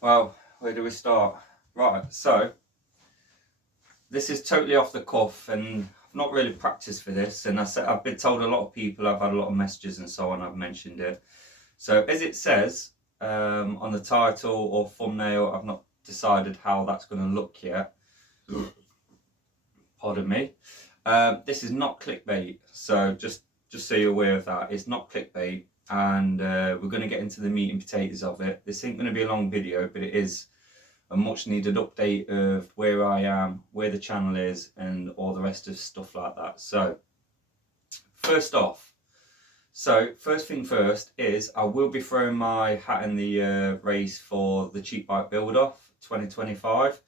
Well, where do we start? Right, so this is totally off the cuff, and I've not really practiced for this. And I've been told a lot of people, I've had a lot of messages and so on. I've mentioned it. So as it says on the title or thumbnail, I've not decided how that's going to look yet. Pardon me. This is not clickbait, so just so you're aware of that, it's not clickbait, and we're going to get into the meat and potatoes of it. This ain't going to be a long video, but it is a much needed update of where I am, where the channel is, and all the rest of stuff like that. So first off, first thing first is I will be throwing my hat in the race for the cheap bike build off 2025.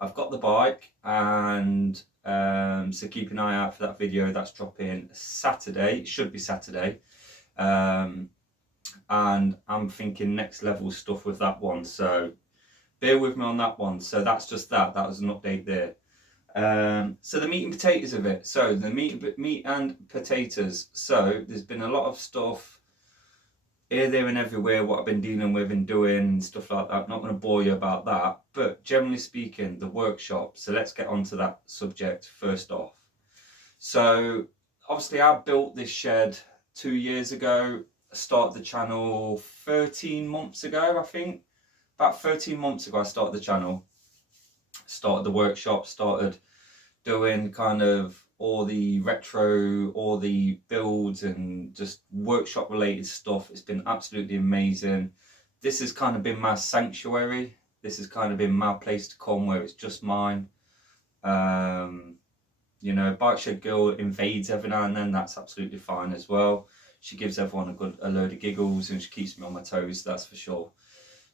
I've got the bike, and so keep an eye out for that video. That's dropping Saturday. It should be Saturday. And I'm thinking next level stuff with that one. So bear with me on that one. So that's just that. That was an update there. So the meat and potatoes of it. So the meat and potatoes. So there's been a lot of stuff here, there, and everywhere. What I've been dealing with and doing and stuff like that. I'm not going to bore you about that. But generally speaking, the workshop. So let's get onto that subject first off. So obviously, I built this shed 2 years ago. I started the channel 13 months ago, I think. About 13 months ago, I started the channel, started the workshop, started doing kind of all the retro, all the builds and just workshop related stuff. It's been absolutely amazing. This has kind of been my sanctuary. This has kind of been my place to come where it's just mine. You know, Bike Shed Girl invades every now and then. That's absolutely fine as well. She gives everyone a load of giggles and she keeps me on my toes, that's for sure.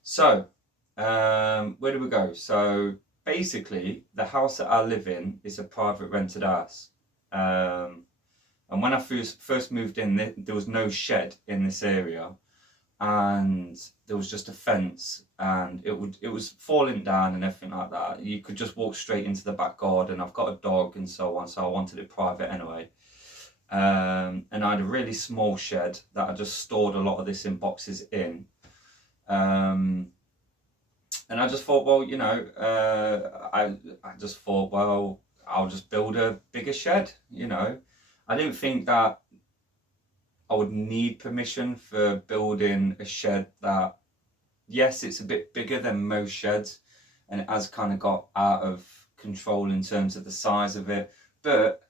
So, where do we go? So, basically, the house that I live in is a private rented house. And when I first moved in, there was no shed in this area, and there was just a fence, and it was falling down and everything like that. You could just walk straight into the back garden. I've got a dog and so on, so I wanted it private anyway. And I had a really small shed that I just stored a lot of this in boxes in. And I just thought, well, you know, I just thought, well, I'll just build a bigger shed, you know. I didn't think that I would need permission for building a shed that, yes, it's a bit bigger than most sheds, and it has kind of got out of control in terms of the size of it, but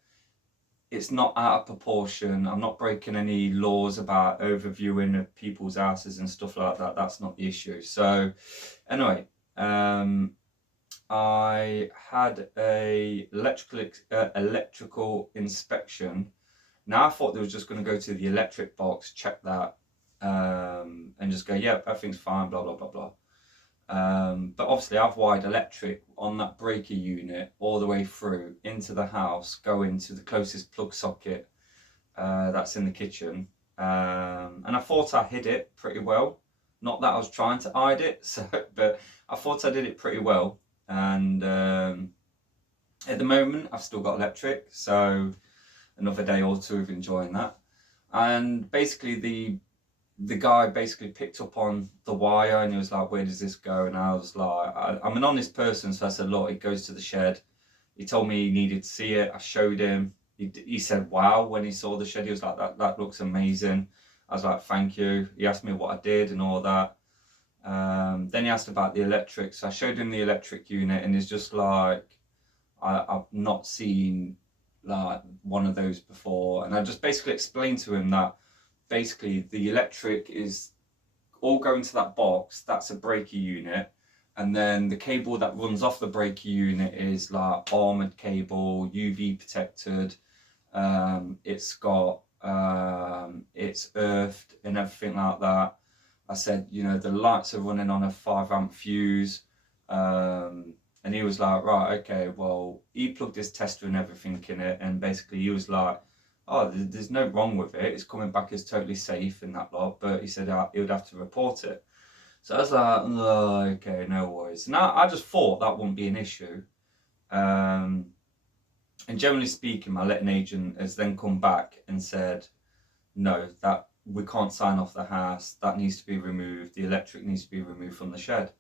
it's not out of proportion. I'm not breaking any laws about overviewing of people's houses and stuff like that. That's not the issue. So anyway, I had a electrical inspection. Now I thought they was just going to go to the electric box, check that, and just go, yep, everything's fine, blah blah blah blah. But obviously I've wired electric on that breaker unit all the way through into the house, going to the closest plug socket that's in the kitchen. And I thought I hid it pretty well. Not that I was trying to hide it, but I thought I did it pretty well. And at the moment I've still got electric, so another day or two of enjoying that. And basically the guy basically picked up on the wire and he was like, where does this go? And I was like, I'm an honest person, so I said, look, it goes to the shed. He told me he needed to see it. I showed him. He said, wow, when he saw the shed. He was like, that looks amazing. I was like, thank you. He asked me what I did and all that. Then he asked about the electric. So I showed him the electric unit, and he's just like, I've not seen like one of those before. And I just basically explained to him that basically the electric is all going to that box. That's a breaker unit. And then the cable that runs off the breaker unit is like armored cable, UV protected. It's got, it's earthed and everything like that. I said, you know, the lights are running on a 5 amp fuse. And he was like, right, okay, well, he plugged his tester and everything in it. And basically he was like, oh, there's no wrong with it. It's coming back as totally safe and that lot. But he said he would have to report it. So I was like, oh, okay, no worries. And I just thought that wouldn't be an issue. And generally speaking, my letting agent has then come back and said, no, that we can't sign off the house. That needs to be removed. The electric needs to be removed from the shed.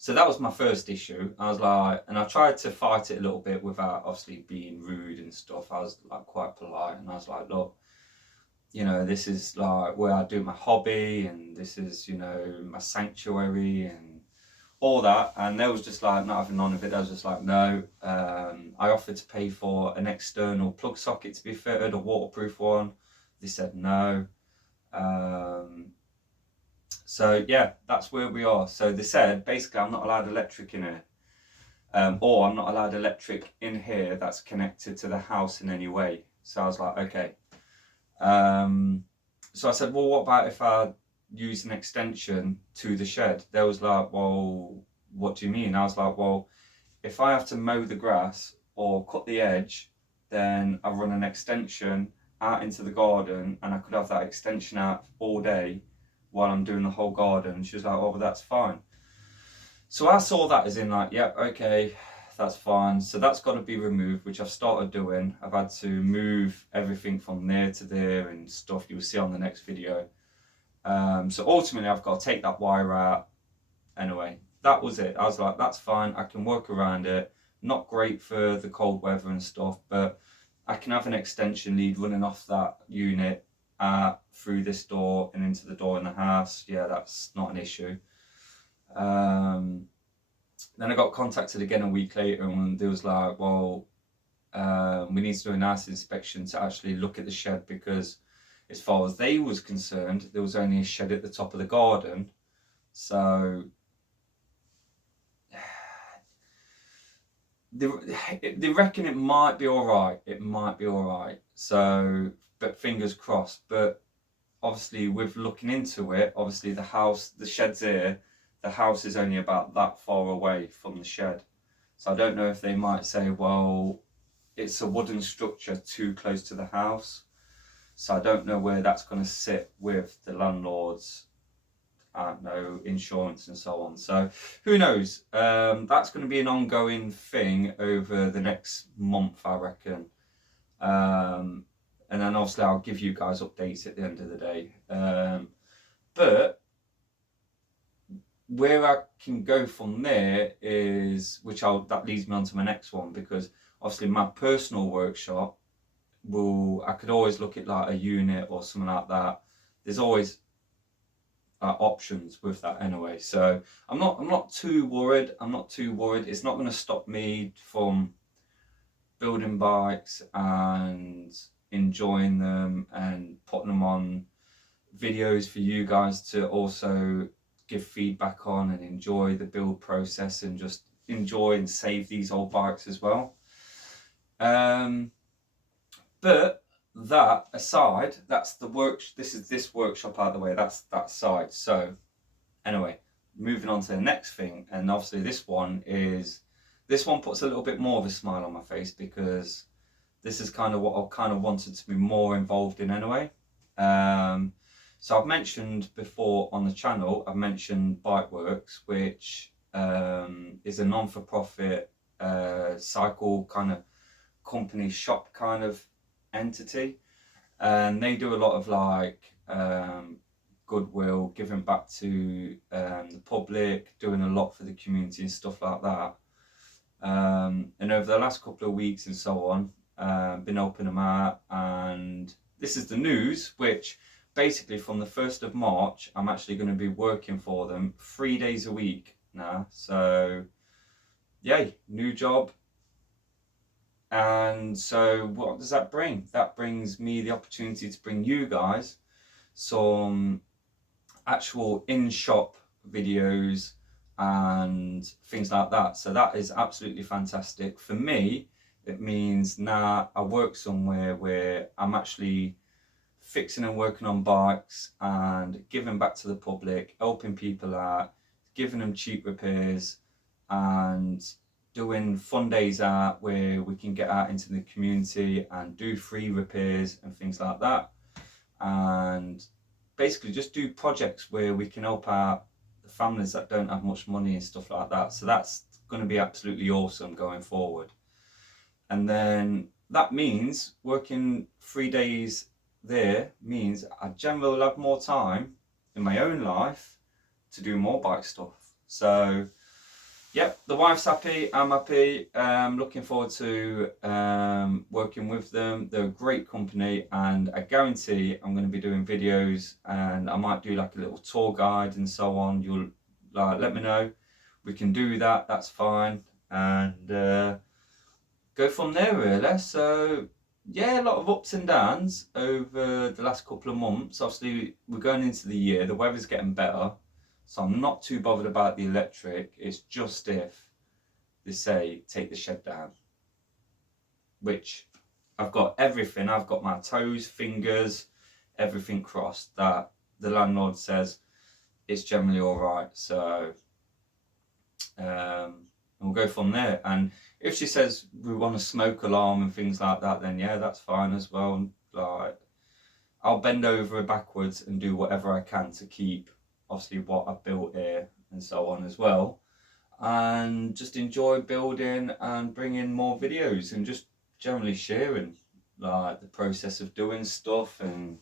So that was my first issue. I was like, and I tried to fight it a little bit without obviously being rude and stuff. I was like quite polite, and I was like, look, you know, this is like where I do my hobby, and this is, you know, my sanctuary and all that. And they was just like not having none of it. They was just like, no. I offered to pay for an external plug socket to be fitted, a waterproof one. They said no. So yeah, that's where we are. So they said basically I'm not allowed electric in here, or I'm not allowed electric in here that's connected to the house in any way. So I was like, okay. So I said, well, what about if I use an extension to the shed? They was like, well, what do you mean? I was like, well, if I have to mow the grass or cut the edge, then I run an extension out into the garden, and I could have that extension out all day while I'm doing the whole garden. She was like, oh, well, that's fine. So I saw that as in like, yep, okay, that's fine. So that's got to be removed, which I've started doing. I've had to move everything from there to there and stuff you'll see on the next video. So ultimately I've got to take that wire out. Anyway, that was it. I was like, that's fine, I can work around it. Not great for the cold weather and stuff, but I can have an extension lead running off that unit through this door and into the door in the house. Yeah, that's not an issue. Then I got contacted again a week later, and they was like, well, we need to do a nice inspection to actually look at the shed, because as far as they was concerned, there was only a shed at the top of the garden. So they reckon it might be all right. It might be all right. So, but fingers crossed. But obviously, with looking into it, obviously the house, the shed's here. The house is only about that far away from the shed. So I don't know if they might say, well, it's a wooden structure too close to the house. So I don't know where that's going to sit with the landlords. I don't know, insurance and so on. So who knows? That's going to be an ongoing thing over the next month, I reckon. And then obviously I'll give you guys updates at the end of the day. But where I can go from there is, that leads me on to my next one, because obviously my personal workshop I could always look at like a unit or something like that. There's always options with that anyway. So I'm not too worried. It's not going to stop me from building bikes and enjoying them and putting them on videos for you guys to also give feedback on and enjoy the build process and just enjoy and save these old bikes as well. But that aside, that's the this workshop out of the way, that's that side. So anyway, moving on to the next thing, and obviously this one puts a little bit more of a smile on my face, because this is kind of what I kind of wanted to be more involved in anyway. So I've mentioned before on the channel, I've mentioned Bikeworks, which is a non-for-profit cycle kind of company shop kind of entity, and they do a lot of like goodwill, giving back to the public, doing a lot for the community and stuff like that. And over the last couple of weeks and so on, been helping them out, and this is the news, which basically from the 1st of March, I'm actually going to be working for them 3 days a week now. So, yay, new job. And so what does that bring? That brings me the opportunity to bring you guys some actual in-shop videos and things like that. So that is absolutely fantastic. For me, it means now I work somewhere where I'm actually fixing and working on bikes and giving back to the public, helping people out, giving them cheap repairs, and doing fun days out where we can get out into the community and do free repairs and things like that, and basically just do projects where we can help out the families that don't have much money and stuff like that. So that's going to be absolutely awesome going forward. And then that means working 3 days there means I generally will have more time in my own life to do more bike stuff. So yep, the wife's happy, I'm happy. Looking forward to working with them. They're a great company, and I guarantee I'm going to be doing videos, and I might do like a little tour guide and so on. You'll let me know. We can do that, that's fine. And go from there really. So yeah, a lot of ups and downs over the last couple of months. Obviously we're going into the year, the weather's getting better, so I'm not too bothered about the electric. It's just if they say take the shed down, which I've got everything, I've got my toes, fingers, everything crossed that the landlord says it's generally all right. So we'll go from there. And if she says we want a smoke alarm and things like that, then yeah, that's fine as well. Like, I'll bend over backwards and do whatever I can to keep obviously what I've built here and so on as well, and just enjoy building and bringing more videos and just generally sharing like the process of doing stuff. And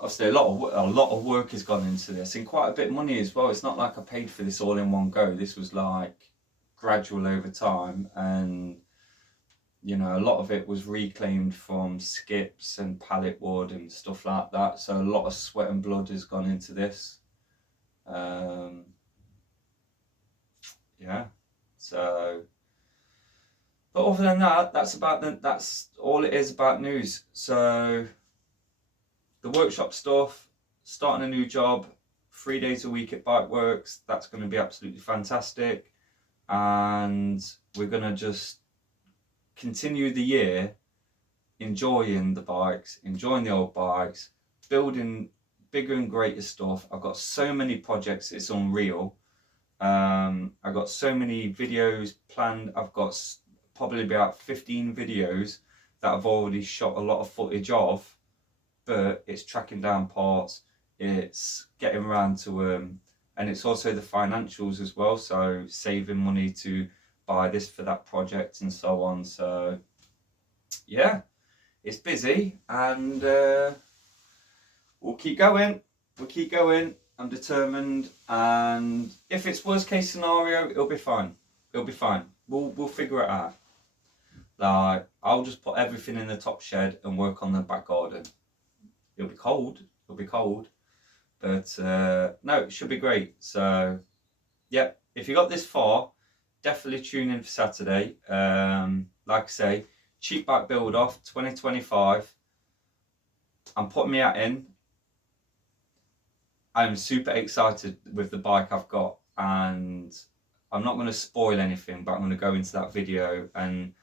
obviously a lot of work has gone into this, and quite a bit of money as well. It's not like I paid for this all in one go. This was like gradual over time, and you know, a lot of it was reclaimed from skips and pallet wood and stuff like that. So a lot of sweat and blood has gone into this. Yeah. So, but other than that, that's all it is about news. So the workshop stuff, starting a new job, 3 days a week at Bike Works. That's going to be absolutely fantastic, and we're going to just continue the year enjoying the bikes, enjoying the old bikes, building bigger and greater stuff. I've got so many projects, it's unreal. I've got so many videos planned. I've got probably about 15 videos that I've already shot a lot of footage of, but it's tracking down parts, it's getting around to and it's also the financials as well, so saving money to buy this for that project and so on. So yeah, it's busy, and we'll keep going. I'm determined, and if it's worst case scenario, it'll be fine. We'll figure it out. Like, I'll just put everything in the top shed and work on the back garden. It'll be cold, but no, it should be great. So yeah, if you got this far, definitely tune in for Saturday. Like I say, Cheap Bike Build Off 2025. I'm putting me hat in. I'm super excited with the bike I've got, and I'm not going to spoil anything, but I'm going to go into that video. And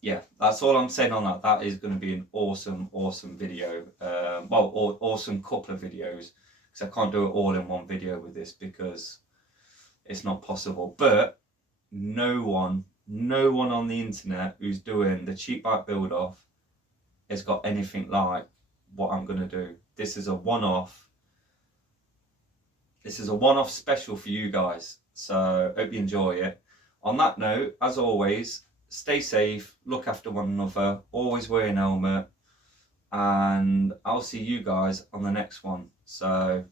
yeah, that's all I'm saying on that. That is going to be an awesome video. Awesome couple of videos, because I can't do it all in one video with this because it's not possible. But no one on the internet who's doing the Cheap Bike Build Off has got anything like what I'm going to do. This is a one-off. This is a one-off special for you guys, so hope you enjoy it. On that note, as always, stay safe, look after one another, always wear a helmet, and I'll see you guys on the next one. So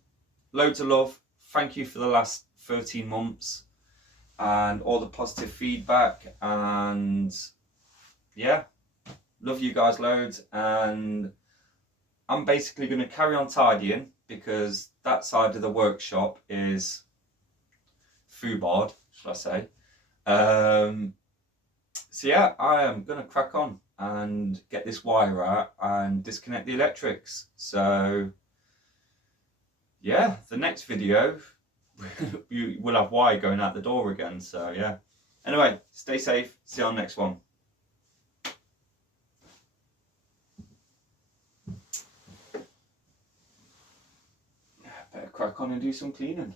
loads of love. Thank you for the last 13 months and all the positive feedback, and yeah, love you guys loads. And I'm basically going to carry on tidying, because that side of the workshop is foobarred, should I say. So yeah, I am going to crack on and get this wire out and disconnect the electrics. So yeah, the next video you will have wire going out the door again. So yeah, anyway, stay safe, see you on the next one. Better crack on and do some cleaning.